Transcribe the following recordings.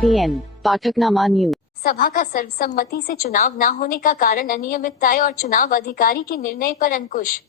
PN पाठकनामा news. सभा का सर्वसम्मति से चुनाव न होने का कारण अनियमितताएं और चुनाव अधिकारी के निर्णय पर अंकुश।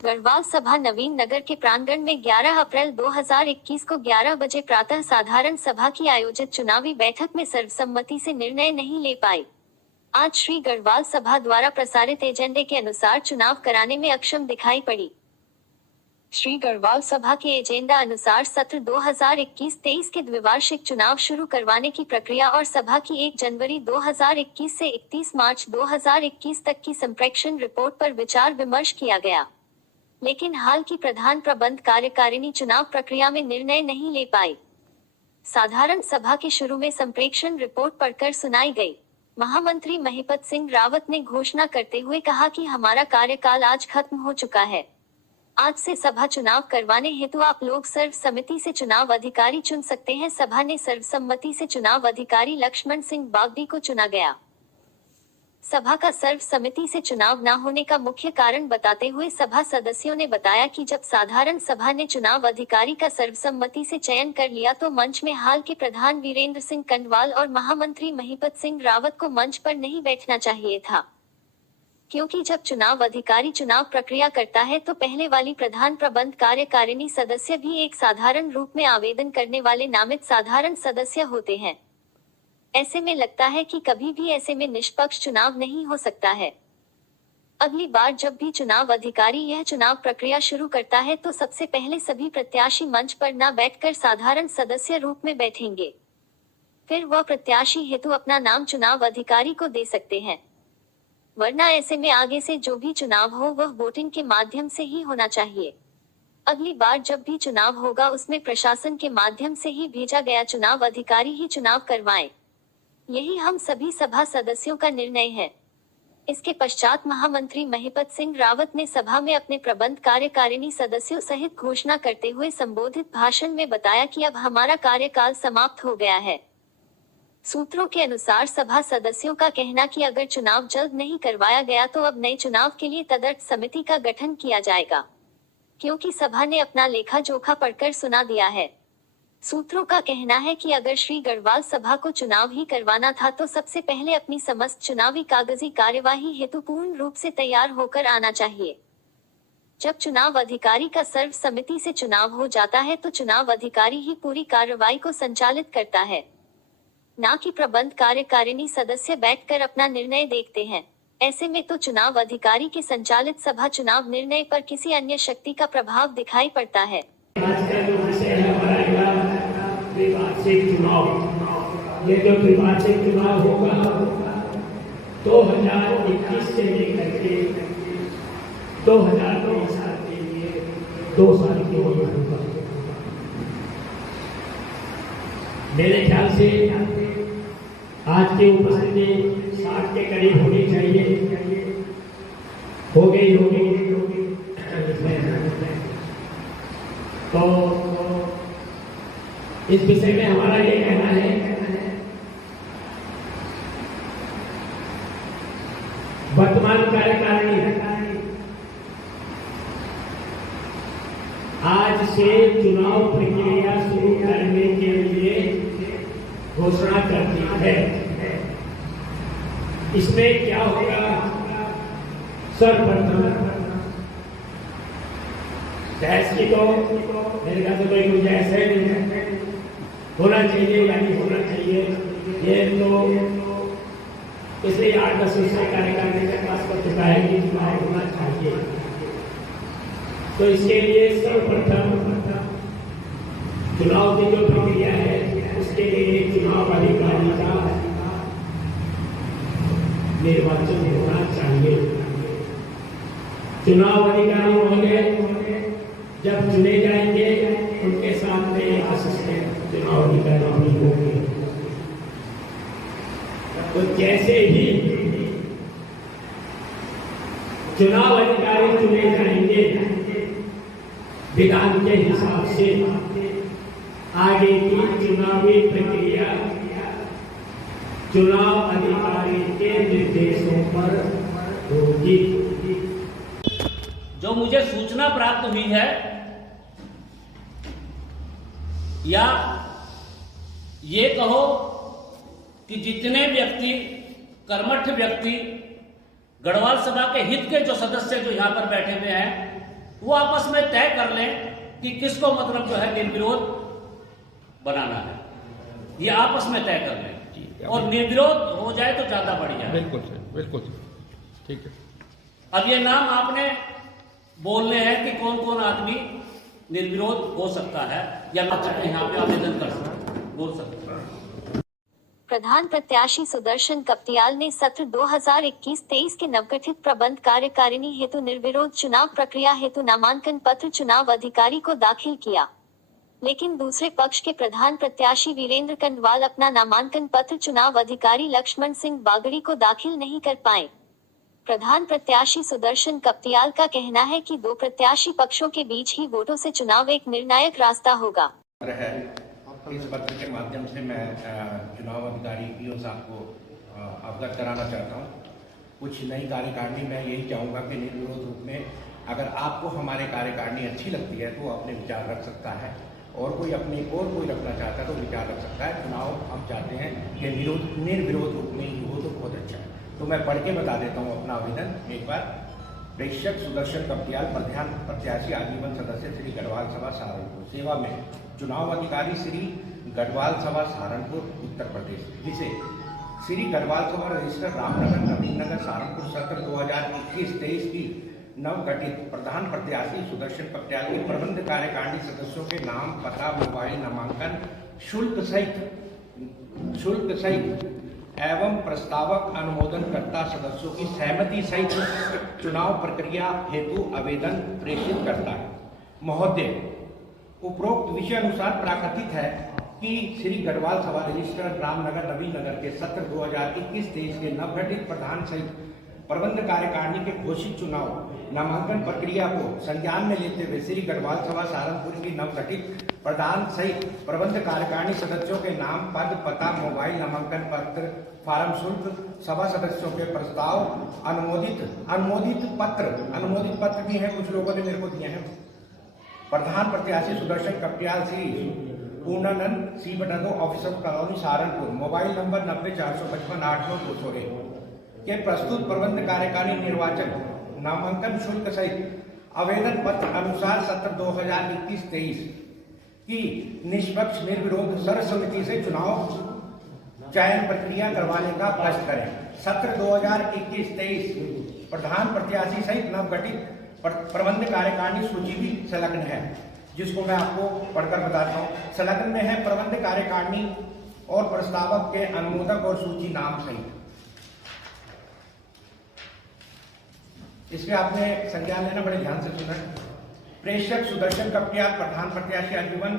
गढ़वाल सभा नवीन नगर के प्रांगण में 11 अप्रैल 2021 को 11 बजे प्रातः साधारण सभा की आयोजित चुनावी बैठक में सर्वसम्मति से निर्णय नहीं ले पाई। आज श्री गढ़वाल सभा द्वारा प्रसारित एजेंडे के अनुसार चुनाव कराने में अक्षम दिखाई पड़ी। श्री गढ़वाल सभा के एजेंडा अनुसार सत्र 2021-23 के द्विवार्षिक चुनाव शुरू करवाने की प्रक्रिया और सभा की 1 जनवरी 2021 से 31 मार्च 2021 तक की संप्रेक्षण रिपोर्ट पर विचार विमर्श किया गया, लेकिन हाल की प्रधान प्रबंध कार्यकारिणी चुनाव प्रक्रिया में निर्णय नहीं ले पाई। साधारण सभा के शुरू में संप्रेक्षण रिपोर्ट पढ़कर सुनाई गई। महामंत्री महिपत सिंह रावत ने घोषणा करते हुए कहा कि हमारा कार्यकाल आज खत्म हो चुका है। आज से सभा चुनाव करवाने हेतु आप लोग सर्वसम्मति से चुनाव अधिकारी चुन सकते हैं। सभा ने सर्वसम्मति से चुनाव अधिकारी लक्ष्मण सिंह बागदी को चुना गया। सभा का सर्वसम्मति से चुनाव न होने का मुख्य कारण बताते हुए सभा सदस्यों ने बताया कि जब साधारण सभा ने चुनाव अधिकारी का सर्वसम्मति से चयन कर लिया तो मंच में हाल के प्रधान वीरेंद्र सिंह कंडवाल और महामंत्री महिपत सिंह रावत को मंच पर नहीं बैठना चाहिए था, क्योंकि जब चुनाव अधिकारी चुनाव प्रक्रिया करता है तो पहले वाली प्रधान प्रबंध कार्यकारिणी सदस्य भी एक साधारण रूप में आवेदन करने वाले नामित साधारण सदस्य होते हैं। ऐसे में लगता है कि कभी भी ऐसे में निष्पक्ष चुनाव नहीं हो सकता है। अगली बार जब भी चुनाव अधिकारी यह चुनाव प्रक्रिया शुरू करता है तो सबसे पहले सभी प्रत्याशी मंच पर न बैठकर साधारण सदस्य रूप में बैठेंगे, फिर वह प्रत्याशी हेतु अपना नाम चुनाव अधिकारी को दे सकते हैं, वरना ऐसे में आगे से जो भी चुनाव हो वह वोटिंग के माध्यम से ही होना चाहिए। अगली बार जब भी चुनाव होगा उसमें प्रशासन के माध्यम से ही भेजा गया चुनाव अधिकारी ही चुनाव करवाएं। यही हम सभी सभा सदस्यों का निर्णय है। इसके पश्चात महामंत्री महिपत सिंह रावत ने सभा में अपने प्रबंध कार्यकारिणी सदस्यों सहित घोषणा करते हुए संबोधित भाषण में बताया कि अब हमारा कार्यकाल समाप्त हो गया है। सूत्रों के अनुसार सभा सदस्यों का कहना कि अगर चुनाव जल्द नहीं करवाया गया तो अब नए चुनाव के लिए तदर्थ समिति का गठन किया जाएगा, क्योंकि सभा ने अपना लेखा जोखा पढ़कर सुना दिया है। सूत्रों का कहना है कि अगर श्री गढ़वाल सभा को चुनाव ही करवाना था तो सबसे पहले अपनी समस्त चुनावी कागजी कार्यवाही हेतु पूर्ण रूप से तैयार होकर आना चाहिए। जब चुनाव अधिकारी का सर्वसम्मति से चुनाव हो जाता है तो चुनाव अधिकारी ही पूरी कार्रवाई को संचालित करता है, न कि प्रबंध कार्यकारिणी सदस्य बैठकर अपना निर्णय देखते हैं। ऐसे में तो चुनाव अधिकारी के संचालित सभा चुनाव निर्णय पर किसी अन्य शक्ति का प्रभाव दिखाई पड़ता है। ये जो द्विवार्षिक चुनाव होगा 2021 से लेकर के 2023 के लिए 2 साल के होगा। मेरे ख्याल से आज की उपस्थिति 60 के करीब होनी चाहिए, हो गई होगी। तो इस विषय में हमारा ये कहना है, वर्तमान कार्यकारिणी आज से चुनाव प्रक्रिया शुरू करने के लिए घोषणा करती है। इसमें क्या होगा? सर्वप्रथम बहस की तो मेरे ख्याल से कोई गुंजाइश है नहीं, होना चाहिए या नहीं होना चाहिए, ये तो इसलिए 8-10 वर्ष कार्यकारिणी के पास कर चुका है कि चुनाव होना चाहिए। तो इसके लिए सर्वप्रथम चुनाव की जो प्रक्रिया है उसके लिए चुनाव अधिकारी का निर्वाचन होना चाहिए। चुनाव अधिकारी होंगे, जब चुने जाएंगे उनके साथ में असिस्टेंट चुनाव अधिकारी भी होंगे। तो जैसे ही चुनाव अधिकारी चुने जाएंगे विधान के हिसाब से आगे की चुनावी प्रक्रिया चुनाव अधिकारी के निर्देशों पर होगी। जो मुझे सूचना प्राप्त हुई है या ये कहो कि जितने व्यक्ति कर्मठ व्यक्ति गढ़वाल सभा के हित के जो सदस्य जो यहाँ पर बैठे हुए हैं वो आपस में तय कर लें कि किसको मतलब जो है निर्विरोध बनाना है, ये आपस में तय कर लें और निर्विरोध हो जाए तो ज्यादा बढ़िया है। बिल्कुल सर, बिल्कुल ठीक है। अब ये नाम आपने बोलने हैं कि कौन कौन आदमी निर्विरोध हो सकता है या यहाँ पे आवेदन कर सकते हैं, बोल सकते हैं। प्रधान प्रत्याशी सुदर्शन कपटियाल ने सत्र 2021-23 के नवगठित प्रबंध कार्यकारिणी हेतु निर्विरोध चुनाव प्रक्रिया हेतु नामांकन पत्र चुनाव अधिकारी को दाखिल किया, लेकिन दूसरे पक्ष के प्रधान प्रत्याशी वीरेंद्र कंडवाल अपना नामांकन पत्र चुनाव अधिकारी लक्ष्मण सिंह बागड़ी को दाखिल नहीं कर पाए। प्रधान प्रत्याशी सुदर्शन कपटियाल का कहना है कि दो प्रत्याशी पक्षों के बीच ही वोटों से चुनाव एक निर्णायक रास्ता होगा। इस पत्र के माध्यम से मैं चुनाव अधिकारी पीओ साहब को अवगत कराना चाहता हूँ। कुछ नई कार्यकारिणी मैं यही चाहूँगा कि निर्विरोध रूप में अगर आपको हमारे कार्यकारिणी अच्छी लगती है तो अपने विचार रख सकता है, और कोई अपनी और कोई रखना चाहता है तो विचार रख सकता है। चुनाव हम चाहते हैं कि निर्विरोध रूप में ही हो तो बहुत अच्छा है। तो मैं पढ़ के बता देता हूँ अपना आवेदन एक बार। प्रेक्षक सुदर्शन कपटियाल, प्रधान प्रत्याशी आजीवन सदस्य श्री गढ़वाल सभा सहारनपुर, सेवा में चुनाव अधिकारी श्री गढ़वाल सभा सहारनपुर उत्तर प्रदेश, जिसे श्री गढ़वाल सभा रजिस्टर रामनगर नवीन नगर सहारनपुर सत्र 2021-23 की नवगठित प्रधान प्रत्याशी सुदर्शन कपटियाल के प्रबंध कार्यकारिणी सदस्यों के नाम, पता, मोबाइल, नामांकन शुल्क सहित एवं प्रस्तावक अनुमोदनकर्ता सदस्यों की सहमति सहित चुनाव प्रक्रिया हेतु आवेदन प्रेषित करता है। महोदय, उपरोक्त विषय अनुसार प्राकथित है कि श्री गढ़वाल सभा रजिस्टर रामनगर नवीन नगर के सत्र 2021-23 के नवगठित प्रधान सहित प्रबंध कार्यकारिणी के घोषित चुनाव नामांकन प्रक्रिया को संज्ञान में लेते हुए श्री गढ़वाल सभा सहारनपुर की नवगठित प्रधान सहित प्रबंध कार्यकारिणी सदस्यों के नाम, पद, पता, मोबाइल, नामांकन पत्र, फार्म शुल्क, सभा सदस्यों के प्रस्ताव, अनुमोदित पत्र भी हैं, कुछ लोगों ने मेरे को दिए हैं। प्रधान प्रत्याशी सुदर्शन कपटियाल श्री पूर्णानंद सी बटा 2 officer colony Saharanpur, mobile number 9045589201 के प्रस्तुत प्रबंध कार्यकारिणी निर्वाचन नामांकन शुल्क सहित आवेदन पत्र अनुसार सत्र 2021-23 की निष्पक्ष निर्विरोध सर्वसम्मति से चुनाव चयन प्रक्रिया करवाने का प्रयास करें। सत्र 2021-23 प्रधान प्रत्याशी सहित नवगठित प्रबंध कार्यकारिणी सूची भी संलग्न है, जिसको मैं आपको पढ़कर बताता हूँ। संलग्न में है प्रबंध कार्यकारिणी और प्रस्तावक के अनुमोदक और सूची नाम सहित। इसके आपने संज्ञान लेना, बड़े ध्यान से सुनना। प्रेक्षक सुदर्शन कपटियाल, प्रधान प्रत्याशी आजीवन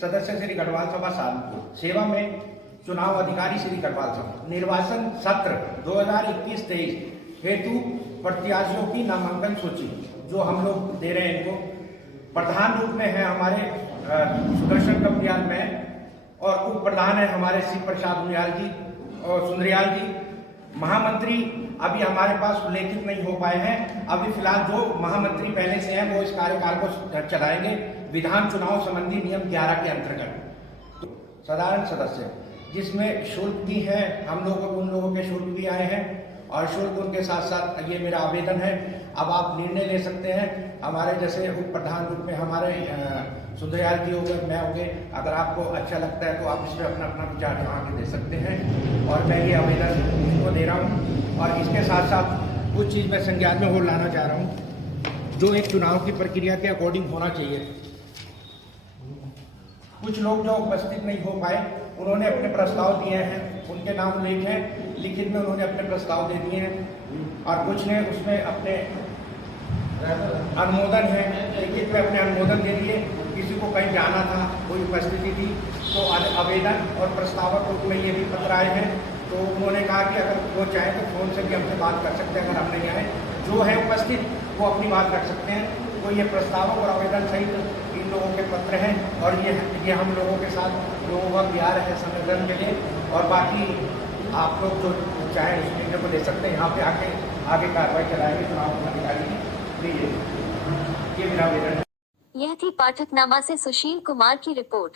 सदस्य श्री गढ़वाल सभा सहारनपुर, सेवा में चुनाव अधिकारी श्री गढ़वाल सभा, निर्वाचन सत्र 2021-23 हेतु प्रत्याशियों की नामांकन सूची जो हम लोग दे रहे हैं इनको, प्रधान रूप में है हमारे सुदर्शन कपटियाल में, और उप प्रधान है हमारे शिव प्रसाद सुंदरियाल जी। महामंत्री अभी हमारे पास उल्लेखित नहीं हो पाए हैं। अभी फिलहाल जो महामंत्री पहले से हैं वो इस कार्यकाल को चलाएंगे विधान चुनाव संबंधी नियम 11 के अंतर्गत। साधारण सदस्य जिसमें शुल्क भी है, हम लोगों उन लोगों के शुल्क भी आए हैं, और शुल्क उनके साथ साथ ये मेरा आवेदन है। अब आप निर्णय ले सकते हैं। हमारे जैसे उप प्रधान रूप में हमारे सुंदरयाल जी हो गए, मैं हो गए, अगर आपको अच्छा लगता है तो आप इसमें अपना अपना विचार जमा के दे सकते हैं, और मैं ये आवेदन इनको दे रहा हूँ। और इसके साथ साथ कुछ चीज़ मैं संज्ञान में और लाना चाह रहा हूँ जो एक चुनाव की प्रक्रिया के अकॉर्डिंग होना चाहिए। कुछ लोग जो उपस्थित नहीं हो पाए उन्होंने अपने प्रस्ताव दिए हैं, उनके नाम उल्लेख हैं, लिखित में उन्होंने अपने प्रस्ताव दे दिए हैं, और कुछ ने उसमें अपने अनुमोदन है, लिखित में अपने अनुमोदन दे दिए। किसी को कहीं जाना था, कोई उपस्थिति थी, तो आवेदन और प्रस्तावक रूप में ये भी पत्र आए हैं। तो उन्होंने कहा कि अगर वो चाहे तो फोन से भी हमसे बात कर सकते हैं, अगर हम नहीं आए जो है उपस्थित वो अपनी बात रख सकते हैं। तो ये प्रस्तावक और आवेदन सहित इन लोगों के पत्र हैं, और ये हम लोगों के साथ लोगों का प्यार है संगठन के लिए। और बाकी आप लोग जो चाहे उस निर्णय को ले सकते हैं, यहाँ पे आगे कार्रवाई चलाएंगे चुनाव अधिकारी की। ये मेरा आवेदन है। यह थी पाठकनामा से सुशील कुमार की रिपोर्ट।